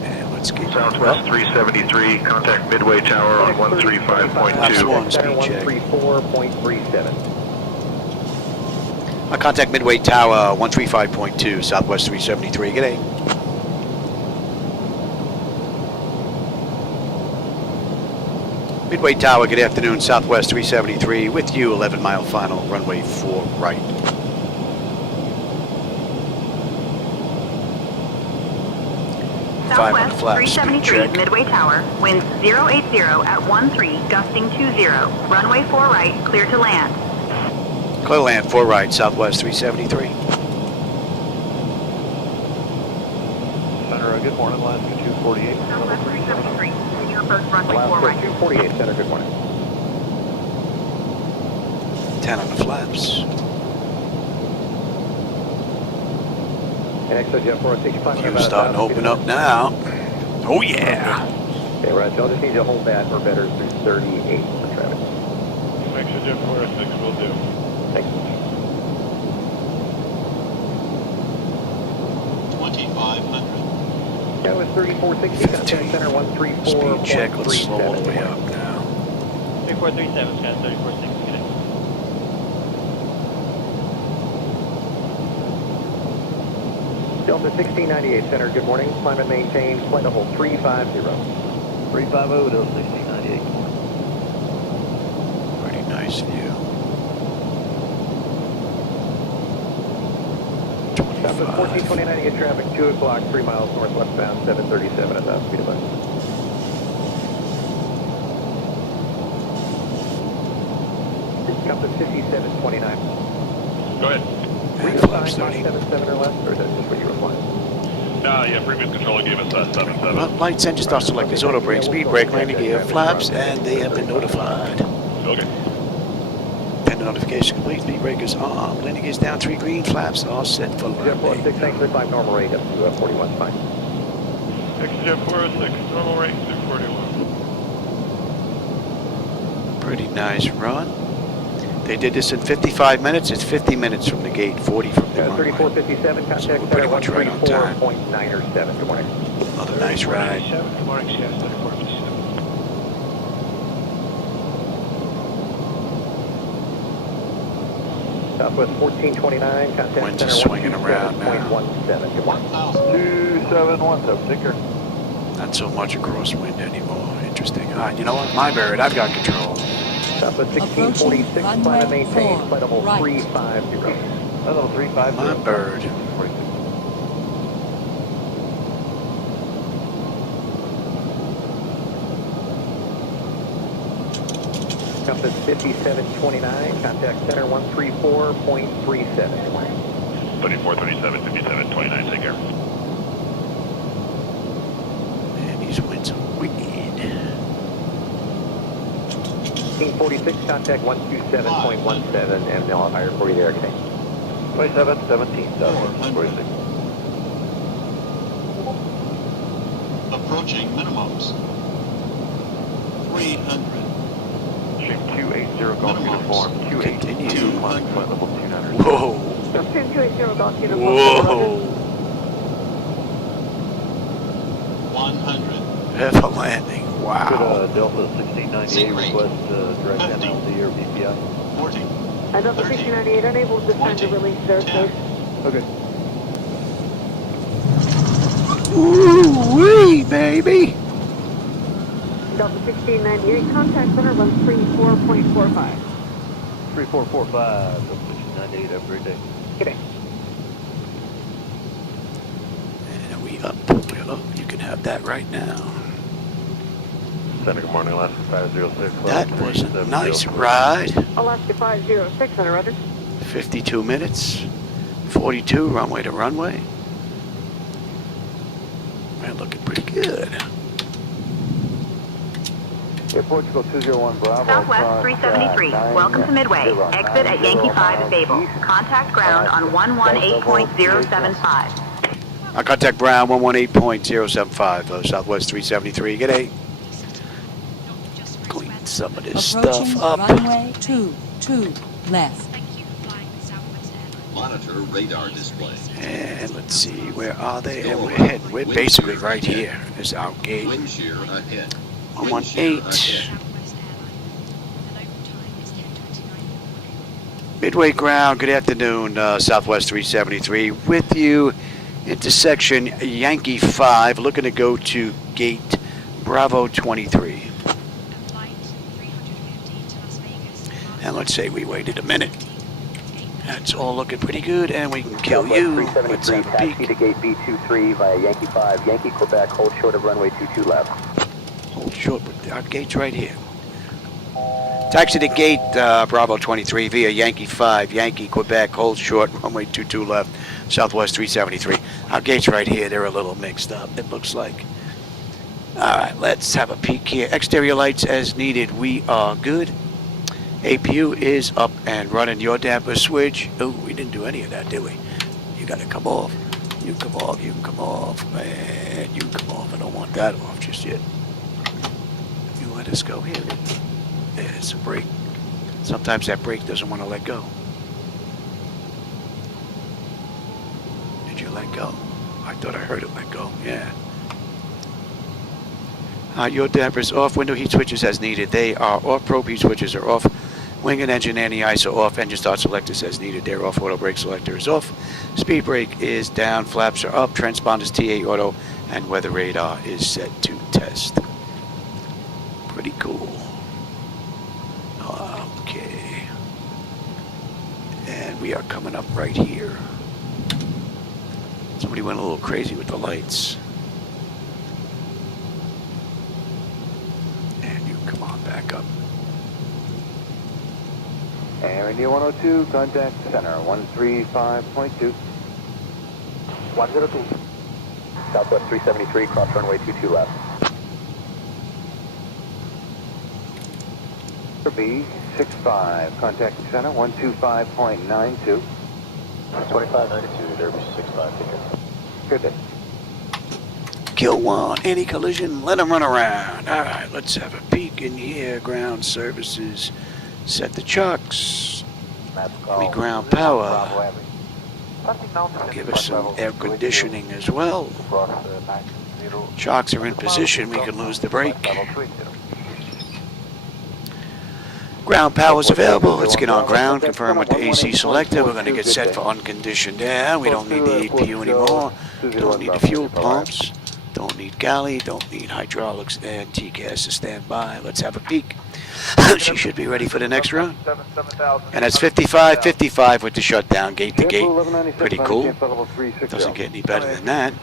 And let's get Southwest 373, contact Midway Tower on 135.2. one, speed check. 134.37. Contact Midway Tower 135.2, Southwest 373. Good day. Midway Tower, good afternoon, Southwest 373, with you, 11-mile final, runway 4 right. Southwest 373 check. Midway Tower, winds 080 at 13, gusting 20. Runway 4 right, clear to land. Clear land, 4 right, Southwest 373. Center, good morning, Alaska 248. Southwest 373, continue approach runway 4 Alaska right. 248, center, good morning. 10 on the flaps. And XOJ 465. You're starting to open up now. Oh yeah. Okay, Roger, I'll just need you to hold that for better through 38 for traffic. XOJ 406 will do. Thanks. 2500. That was 3460, contact center 134.37. Speed check, let's slow all the way up now. 3437, Sky 3460, good day. Delta 1698, center, good morning. Climb and maintain, flight level 350. 350, Delta 1698. Pretty nice view. Southwest 1429 to get traffic, 2 o'clock, 3 miles northwest bound, 737 at that speed of light. Compass 5729. Go ahead. And Flaps flaps 30. 77 or less, or is that just what you were flying? Yeah, previous controller gave us that 77. Lights, engine start selectors, auto brake, speed brake, landing gear, flaps, and they have been notified. Okay. Pending notification complete, speed breakers on, landing gears down, 3 green, flaps all set for Jet 406, landing. thanks for 5 normal rate up to 41 fine. XJ 406, normal rate 241. Pretty nice run. They did this in 55 minutes. It's 50 minutes from the gate, 40 from the runway. 3457, contact So we're center pretty much right on time. 134.907. Good morning. Another nice ride. Good morning, Sky 3457. Southwest 1429, contact Winds center are swinging around now. 127.17. Good morning. 2717, take care. Not so much a crosswind anymore. Interesting. You know what? My bird, I've got control. Southwest 1646, climb and maintain, flight level 350. Level 350. My bird. Compass 5729, contact center 134.37. 3437, 5729, take care. Man, these winds are wicked. 1646, contact 127.17, and they'll hire for you there, okay? 2717, Southwest 46. Approaching minimums. 300. Stream 280 Golf uniform, Continue. 282, flying flight level 200. Whoa. Stream 280 Golf uniform. Whoa. 100. Ever landing. Wow. Could Delta 1698 request direct NLD or VPI? 14. Delta 1698 unable to descend to release airspace. Okay. Ooh-wee, baby. Delta 1698, contact center runs 34.45. 3445, Delta 1698, have a great day. Good day. And we up. We're up. You can have that right now. Center, good morning, Alaska 506. That was a nice ride. Alaska 506, center, roger. 52 minutes. 42 runway to runway. We're looking pretty good. Yeah, Portugal 201 Bravo. Southwest 373, welcome to Midway. Exit at Yankee 5 is able. Contact ground on 118.075. I contact Brown 118.075, Southwest 373. G'day. Clean some of this Approaching stuff up. runway 22 left. Monitor radar display. And let's see, where are they? And we're heading. We're basically right here. This is our gate. Wind shear ahead. 118. Midway ground, good afternoon, Southwest 373. With you, intersection Yankee 5, looking to go to gate Bravo 23. And let's say we waited a minute. That's all looking pretty good, and we can kill you. Let's have a taxi peek. to gate B23 via Yankee 5, Yankee Quebec, hold short of runway 22 left. Hold short, our gate's right here. Taxi to gate Bravo 23 via Yankee 5, Yankee Quebec, hold short, runway 22 left, Southwest 373. Our gate's right here. They're a little mixed up, it looks like. All right, let's have a peek here. Exterior lights as needed. We are good. APU is up and running. Your damper switch. Oh, we didn't do any of that, did we? You got to come off. You come off. You can come off. And you come off. I don't want that off just yet. You let us go here. There's a brake. Sometimes that brake doesn't want to let go. Did you let go? I thought I heard it let go. Yeah. Your dampers off. Window heat switches as needed. They are off. Probe heat switches are off. Wing and engine anti-ice are off. Engine start selectors as needed. They're off. Auto brake selector is off. Speed brake is down. Flaps are up. Transponders TA auto. And weather radar is set to test. Pretty cool. Okay. And we are coming up right here. Somebody went a little crazy with the lights. And you come on back up. Air India 102, contact center 135.2. 102. Southwest 373, cross runway 22 left. B65, contact center 125.92. 2592, Derby 65, ticket. Good day. Kill one, anti-collision, let them run around. All right, let's have a peek in here. Ground services, set the chocks. We ground power. Give us some air conditioning as well. Chocks are in position, we can lose the brake. Ground power is available. Let's get on ground, confirm with the AC selector. We're going to get set for unconditioned air. We don't need the APU anymore. Don't need the fuel pumps. Don't need galley. Don't need hydraulics and TCAS to stand by. Let's have a peek. She should be ready for the next run. And that's 55-55 with the shutdown gate to gate. Pretty cool. Doesn't get any better than that.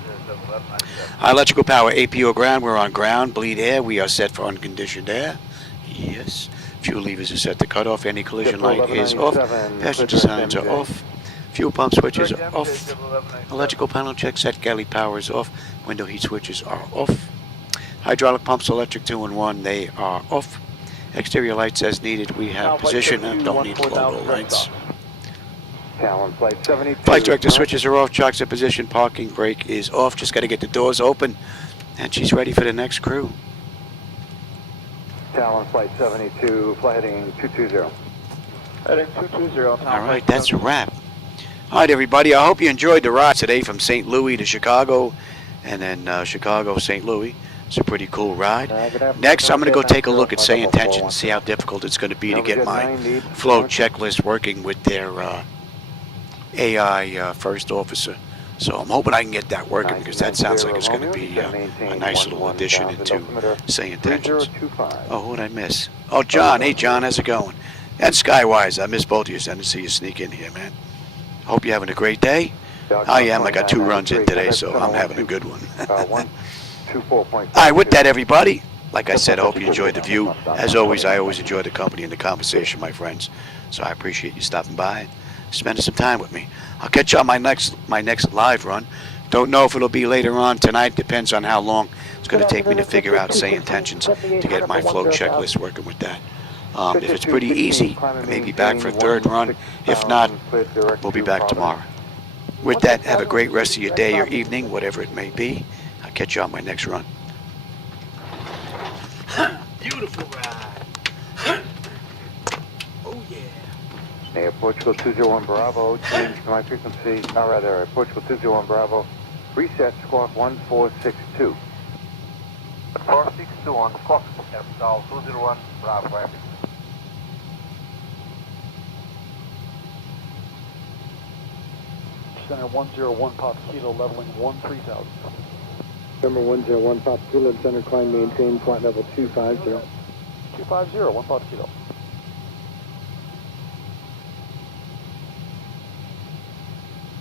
Electrical power, APU ground. We're on ground. Bleed air. We are set for unconditioned air. Yes. Fuel levers are set to cut off. Any collision light is off. Passenger signs are off. Fuel pump switches are off. Electrical panel check set. Galley power is off. Window heat switches are off. Hydraulic pumps, electric 2 and 1, they are off. Exterior lights as needed. We have position and don't need logo lights. Flight director switches are off. Chocks are position. Parking brake is off. Just got to get the doors open. And she's ready for the next crew. Talon Flight 72, flight heading 220. Heading 220. All right, that's a wrap. All right, everybody. I hope you enjoyed the ride today from St. Louis to Chicago, and then Chicago, St. Louis. It's a pretty cool ride. Next, I'm going to go take a look at SayIntentions, see how difficult it's going to be to get my flow checklist working with their AI first officer. So I'm hoping I can get that working because that sounds like it's going to be a nice little addition into SayIntentions. Oh, who did I miss? Oh, John. Hey, John, how's it going? And Skywise, I missed both of you. I didn't see you sneak in here, man. Hope you're having a great day. I am. I got 2 runs in today, so I'm having a good one. All right, with that, everybody, like I said, I hope you enjoyed the view. As always, I always enjoy the company and the conversation, my friends. So I appreciate you stopping by and spending some time with me. I'll catch you on my next live run. Don't know if it'll be later on tonight. Depends on how long it's going to take me to figure out SayIntentions to get my flow checklist working with that. If it's pretty easy, I may be back for a 3rd run. If not, we'll be back tomorrow. With that, have a great rest of your day or evening, whatever it may be. I'll catch you on my next run. Beautiful ride. Oh, yeah. Hey, Portugal 201 Bravo, change my frequency, Portugal 201 Bravo, reset squawk 1462. 462 on squawk, capital 201 Bravo, rapid. Center 101 Pop Kilo, leveling 13,000. Number 101 Pop Kilo, center climb maintain, flight level 250. 250, 1 Pop Kilo.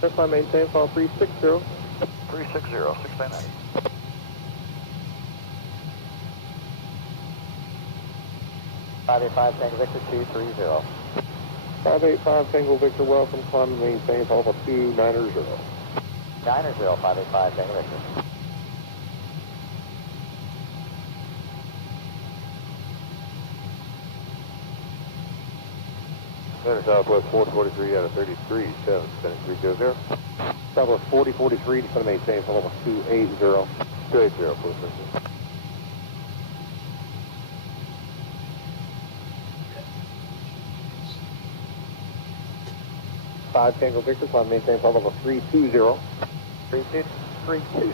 First line maintain, fall 360. 360, 699. Five Tango Victor 230. 585 Tango Victor, welcome, climb maintain, fall level 290. 90, 585 Tango Victor. Center Southwest 443 out of 33, 77300. Southwest 4043, descend maintain, fall level 280. 280, please. 5 Tango Victor, climb maintain, fall level 320. 32.